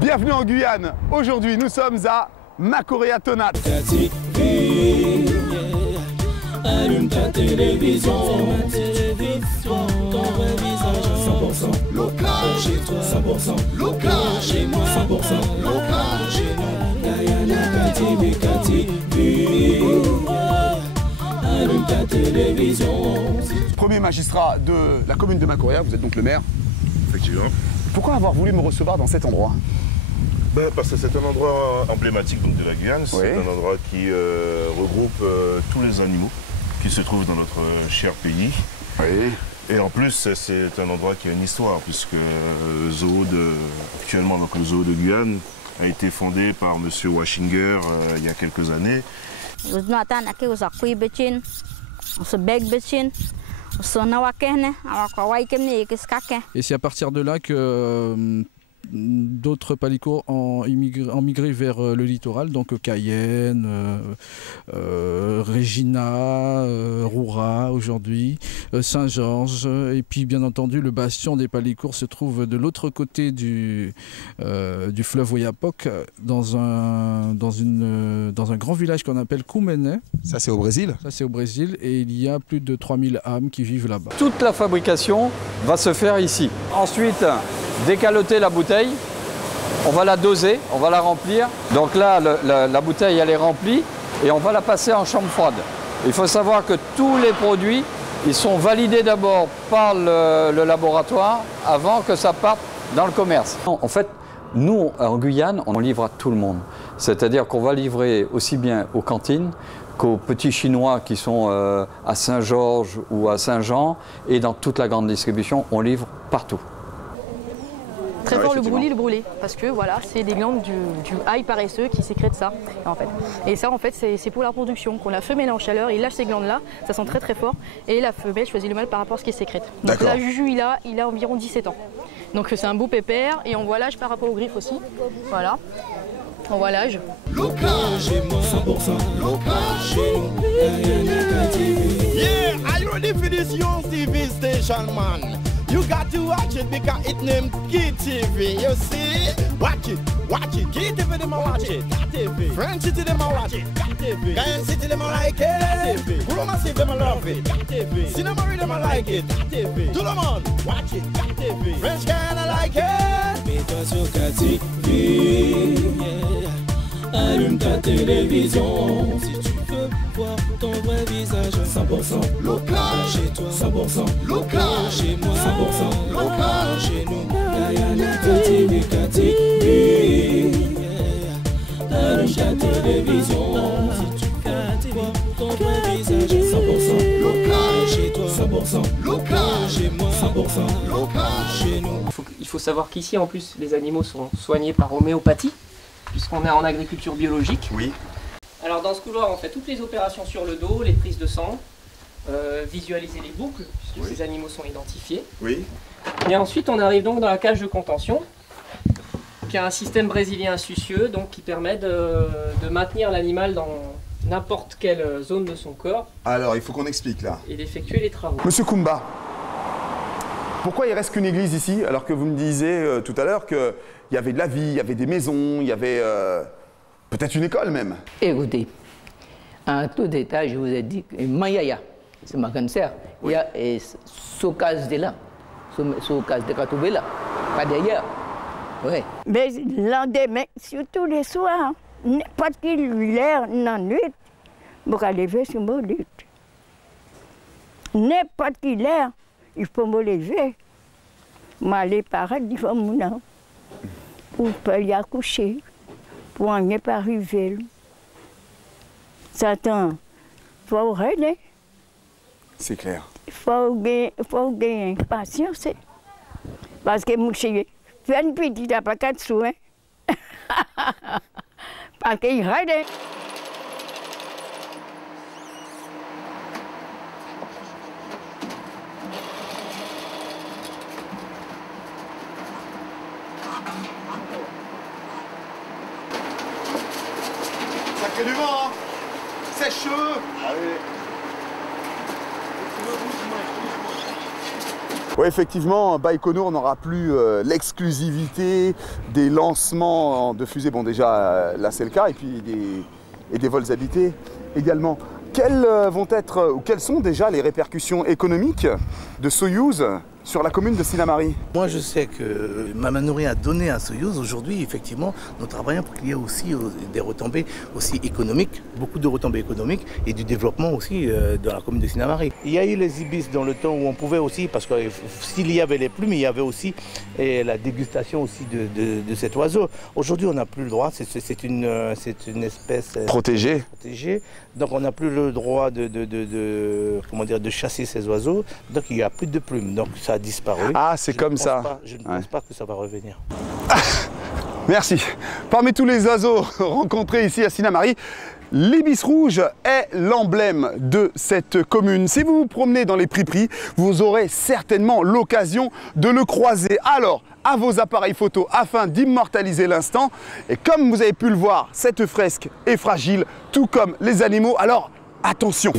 Bienvenue en Guyane. Aujourd'hui, nous sommes à Makorea Tonat. Allume ta télévision, ton vrai visage 100% local chez toi, 100% local chez moi, 100% local chez nous. Guyana, TV, allume ta télévision. Premier magistrat de la commune de Makorea, vous êtes donc le maire. Effectivement. Pourquoi avoir voulu me recevoir dans cet endroit? Parce que c'est un endroit emblématique donc, de la Guyane. Oui. C'est un endroit qui regroupe tous les animaux qui se trouvent dans notre cher pays. Oui. Et en plus, c'est un endroit qui a une histoire, puisque actuellement, donc, le zoo de Guyane a été fondé par M. Washinger il y a quelques années. Et c'est à partir de là que d'autres palicots ont migré vers le littoral, donc Cayenne, Regina, Roura aujourd'hui, Saint-Georges, et puis bien entendu le bastion des palicots se trouve de l'autre côté du fleuve Oyapock, dans un grand village qu'on appelle Koumene. Ça c'est au Brésil? Ça c'est au Brésil, et il y a plus de 3000 âmes qui vivent là-bas. Toute la fabrication va se faire ici. Ensuite, décaloter la bouteille, on va la doser, on va la remplir. Donc là, la bouteille elle est remplie et on va la passer en chambre froide. Il faut savoir que tous les produits, ils sont validés d'abord par le laboratoire avant que ça parte dans le commerce. En fait, nous, en Guyane, on livre à tout le monde. C'est-à-dire qu'on va livrer aussi bien aux cantines qu'aux petits Chinois qui sont à Saint-Georges ou à Saint-Jean, et dans toute la grande distribution, on livre partout. Très fort le brûlé, parce que voilà, c'est des glandes du ail paresseux qui sécrètent ça, en fait. Et ça, en fait, c'est pour la reproduction. Quand la femelle est en chaleur, il lâche ces glandes-là, ça sent très très fort, et la femelle choisit le mâle par rapport à ce qui sécrète. Donc là, Juju, il a environ 17 ans. Donc c'est un beau pépère, et on voit l'âge par rapport aux griffes aussi. Voilà, on voit l'âge. Local chez moi, 100% local chez nous. Yeah, are you ready for this young TV station, man? You got to watch it because it named KTV, you see? Watch it, KTV them a watch it, KTV. French City them a watch it, KTV. Guyana City them a like it, KTV. Kuruma City them a love it, KTV. Sinamari them a like it, KTV. Tout le monde, watch it, KTV. French Guyana like it. Mets-toi sur KTV, yeah. Allume ta télévision si tu veux voir ton vrai visage. 100% local chez toi, 100% local chez moi, 100% local chez nous. Guyana, TV, yeah. Allume ta télévision si tu veux voir ton vrai visage. 100% local chez toi, 100% local chez moi, 100% local chez nous. Il faut savoir qu'ici en plus les animaux sont soignés par homéopathie, puisqu'on est en agriculture biologique. Oui. Alors dans ce couloir, on fait toutes les opérations sur le dos, les prises de sang, visualiser les boucles, puisque ces animaux sont identifiés. Oui. Et ensuite, on arrive donc dans la cage de contention, qui a un système brésilien astucieux, donc qui permet de maintenir l'animal dans n'importe quelle zone de son corps. Alors, il faut qu'on explique là. Et d'effectuer les travaux. Monsieur Kumba, pourquoi il reste qu'une église ici, alors que vous me disiez tout à l'heure qu'il y avait de la vie, il y avait des maisons, il y avait peut-être une école même? Écoutez, en tout détail, je vous ai dit que Mayaya, c'est ma grande sœur, il y a Socas de là, Socas de Katoubé là, pas d'ailleurs. Oui. Mais le lendemain, surtout les soirs, n'importe quelle heure dans la nuit, pour lever sur mon lit. N'importe quelle heure, il faut me lever. M'aller par devant mon âme, pour pas y accoucher, pour n'y pas arriver. Satan, il faut regarder. C'est clair. Il faut gagner patience. Parce que mon chéri, fait une petite à pas 4 sous. Parce qu'il regarde. Sacré du vent, hein. Sèche-cheveux. Allez. Oui, effectivement, Baïkonour n'aura plus l'exclusivité des lancements de fusées. Bon, déjà, là, c'est le cas. Et puis, des vols habités également. Quelles vont être, ou quelles sont déjà les répercussions économiques de Soyouz sur la commune de Sinnamary? Moi, je sais que Maman Nouri a donné à Soyouz. Aujourd'hui, effectivement, nous travaillons pour qu'il y ait aussi des retombées aussi économiques, beaucoup de retombées économiques et du développement aussi dans la commune de Sinnamary. Il y a eu les ibis dans le temps où on pouvait aussi, parce que s'il y avait les plumes, il y avait aussi la dégustation aussi de cet oiseau. Aujourd'hui, on n'a plus le droit, c'est une espèce protégée. Donc, on n'a plus le droit comment dire, de chasser ces oiseaux. Donc, il n'y a plus de plumes. Donc, ça a disparu. Ah, c'est comme ça. Je ne pense pas que ça va revenir. Merci. Parmi tous les oiseaux rencontrés ici à Sinnamary, l'ibis rouge est l'emblème de cette commune. Si vous vous promenez dans les prix, vous aurez certainement l'occasion de le croiser. Alors, à vos appareils photo afin d'immortaliser l'instant. Et comme vous avez pu le voir, cette fresque est fragile, tout comme les animaux. Alors, attention.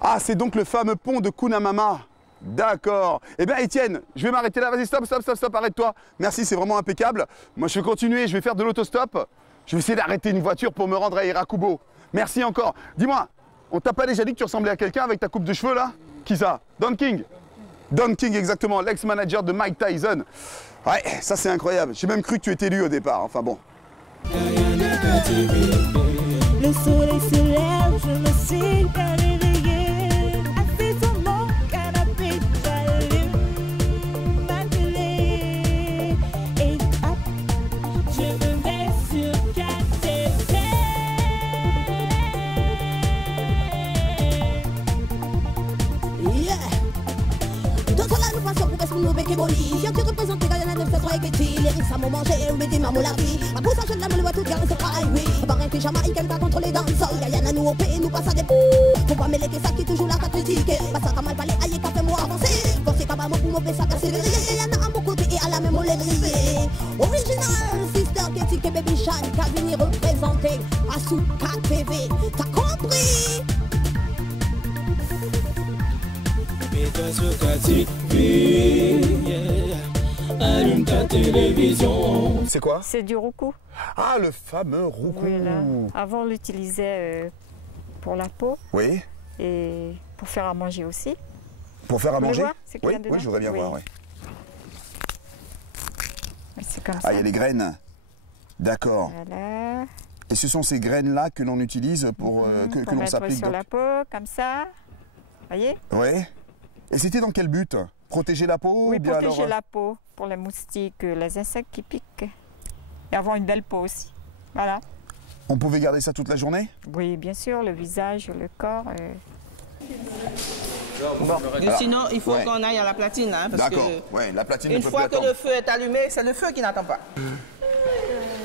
Ah, c'est donc le fameux pont de Cunamama. D'accord. Eh bien, Étienne, je vais m'arrêter là. Vas-y, stop, arrête-toi. Merci, c'est vraiment impeccable. Moi, je vais continuer, je vais faire de l'autostop. Je vais essayer d'arrêter une voiture pour me rendre à Irakubo. Merci encore. Dis-moi, on t'a pas déjà dit que tu ressemblais à quelqu'un avec ta coupe de cheveux, là? Qui ça? Don King? Don King, exactement, l'ex-manager de Mike Tyson. Ouais, ça, c'est incroyable. J'ai même cru que tu étais lui au départ. Enfin, bon. Le soleil se lève, je me sais qu'à réveiller. Assez son nom, canapé, j'allume ma télé. Et hop, je me mets sur KTV. Yeah! Dans la nous passons pour parce que nous bec et boli. Si tu représentes les gars, il y en a 903 et que les risques à mon manger, ou mettez ma moule à vie. Ma pousse je la moule, voit tout bien, c'est pareil, oui. Par un que jamaïcain pas contrôler dans le sol. Y'a y'en a nous au pays, nous passe à des poux. Faut pas mêler que ça qui toujours là qu'à critiquer. Pas ça, t'as mal parlé, aïe, qu'a fait moi avancer. Forcez pas mal, pour mauvais, ça persévérer. Y'en a à mon côté et à la même, on les briller. Original, sister, Ketty, que baby Chan, qu'a venu représenter à sous KTV. T'as compris? Mets-toi sur KTV, allume ta télévision. C'est quoi? C'est du roucou. Ah, le fameux roucou. Oui, là. Avant, on l'utilisait pour la peau. Oui. Et pour faire à manger aussi. Pour faire à manger? Oui, je voudrais bien voir, oui. C'est comme ça. Ah, il y a des graines. D'accord. Voilà. Et ce sont ces graines-là que l'on utilise pour que l'on s'applique sur la peau, comme ça. Voyez? Oui. Et c'était dans quel but? Protéger la peau? Oui, ou bien protéger alors... la peau pour les moustiques, les insectes qui piquent. Et avoir une belle peau aussi. Voilà. On pouvait garder ça toute la journée? Oui, bien sûr, le visage, le corps. Bon. Sinon, il faut qu'on aille à la platine. Hein, d'accord, ouais, la platine une fois que le feu est allumé, c'est le feu qui n'attend pas.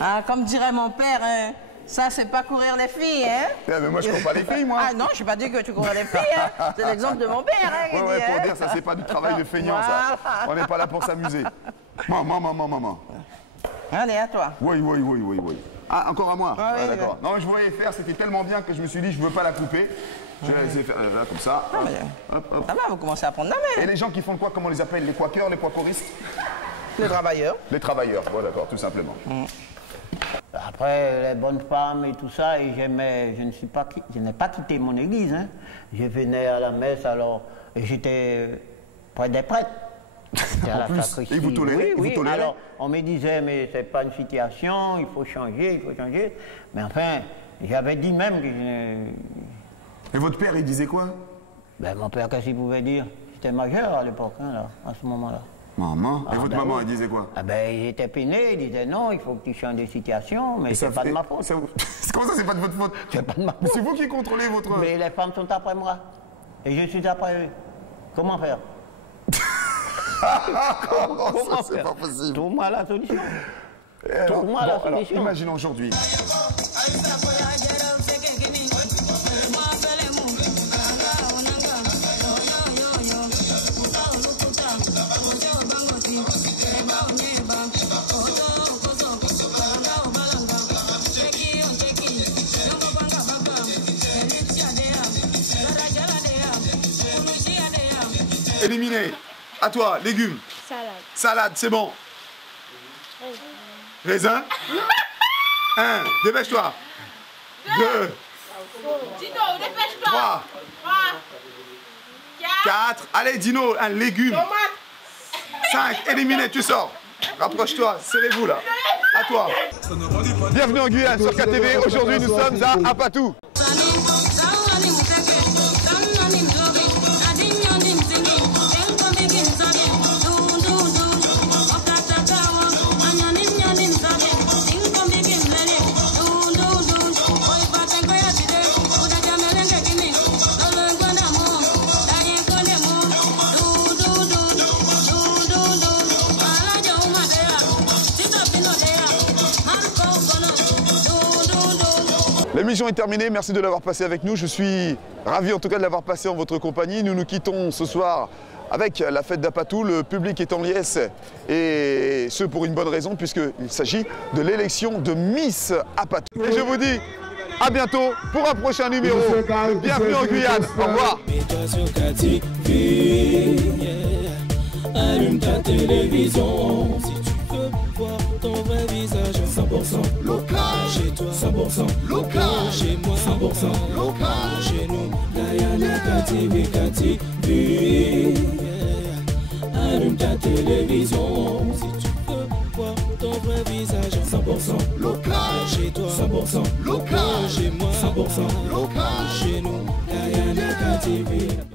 Ah, comme dirait mon père, hein, ça, c'est pas courir les filles, hein? Mais moi, je cours pas les filles, moi. Ah non, je suis pas dit que tu courais les filles, hein. C'est l'exemple de mon père, hein, qui dit, pour dire, ça, c'est pas du travail de feignant, ça. On n'est pas là pour s'amuser. Maman. Allez, à toi. Oui. Ah, encore à moi? Ah, oui, d'accord. Non, je voyais faire, c'était tellement bien que je me suis dit, je veux pas la couper. Je vais la laisser faire là, comme ça. Hop. Ça va, vous commencez à prendre la main. Et les gens qui font quoi? Comment on les appelle? Les quackers, les quacoristes? Les travailleurs. Les travailleurs, voilà, d'accord, tout simplement. Après, les bonnes femmes et tout ça, et je n'ai pas quitté mon église. Hein. Je venais à la messe, alors j'étais près des prêtres. À la sacristie. Et vous tolérez? Oui. Alors, on me disait, mais c'est pas une situation, il faut changer. Mais enfin, j'avais dit même que Et votre père, il disait quoi? Ben, mon père, qu'est-ce qu'il pouvait dire? J'étais majeur à l'époque, hein, là, à ce moment-là. Maman? Et votre maman, elle disait quoi? Ah ben, il était peiné, il disait non, il faut que tu changes de situation, mais c'est pas de ma faute. Comment ça, c'est pas de votre faute? C'est pas de ma faute. C'est vous qui contrôlez votre... Mais les femmes sont après moi. Et je suis après eux. Comment faire? Comment faire? C'est pas possible. Trouve-moi la solution. Pour moi, la alors, solution. imaginons aujourd'hui. Éliminé. À toi, légumes. Salade. Salade, c'est bon. Raisin. 1, dépêche-toi. 2, Dino, dépêche-toi. 3, 4. Allez, Dino, un légume. 5, éliminé, tu sors. Rapproche-toi, serrez-vous là. À toi. Bienvenue en Guyane sur KTV. Aujourd'hui, nous sommes à Apatou. L'émission est terminée, merci de l'avoir passé avec nous. Je suis ravi en tout cas de l'avoir passé en votre compagnie. Nous nous quittons ce soir avec la fête d'Apatou. Le public est en liesse et ce pour une bonne raison puisqu'il s'agit de l'élection de Miss Apatou. Et je vous dis à bientôt pour un prochain numéro. Bienvenue en Guyane. Au revoir. Allume ta télévision si tu veux voir ton vrai visage. 100% local chez toi, 100% local chez moi, 100% local chez nous. Guyana KTV, KTV. Allume ta télévision si tu veux voir ton vrai visage. 100% local chez toi, 100% local chez moi, 100% local chez nous. Guyana KTV.